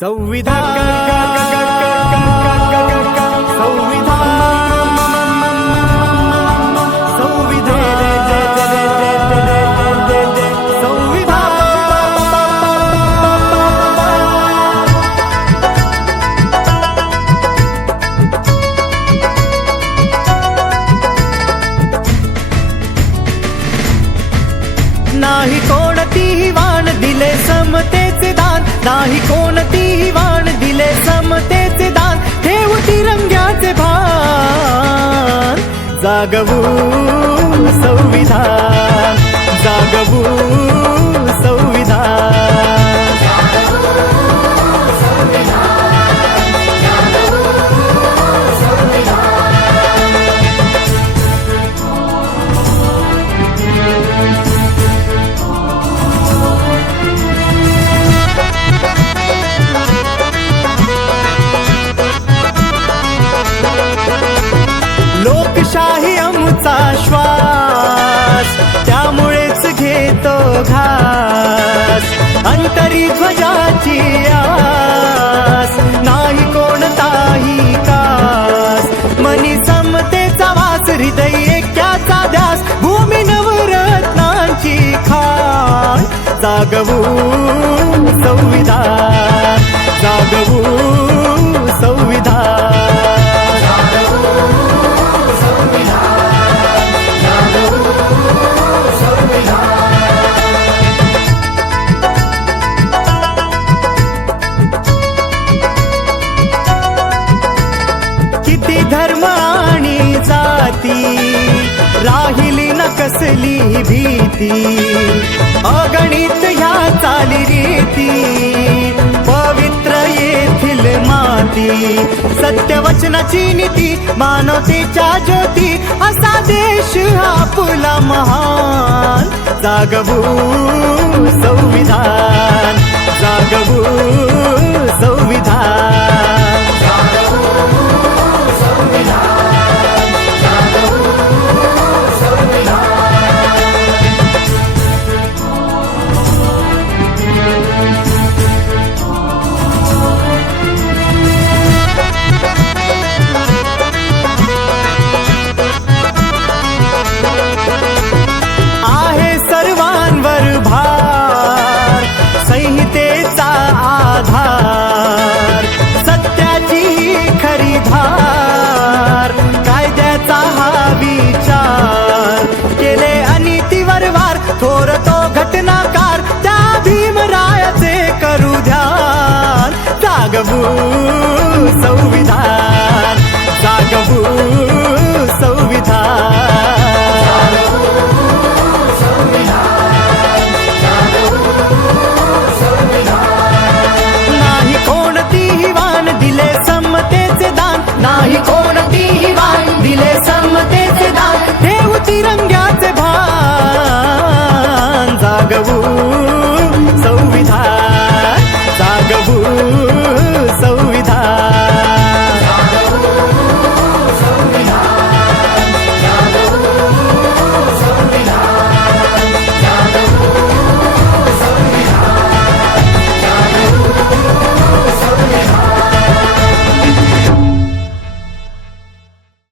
संविधान नाही कोणतीही नाही कोणतीही वाण दिले समतेचे दान. ठेवू तिरंग्याचे भान. जागवू संविधान. जागवू लोकशाही श्वास त्यामुळेच घेतो घास. अंतरी ध्वजाची आस नाही कोणताही कास. मनी समतेचा वास हृदय ऐक्याचा ध्यास भूमी नवरत्नांची खाण जागवू संविधान जागवू किती धर्म आणि जाती? राहिली न कसली भीती? अगणित ह्या चाली रीती पवित्र येथील माती. सत्यवचनाची नीती मानवतेच्या ज्योती असा देश आपला महान जागवू 说的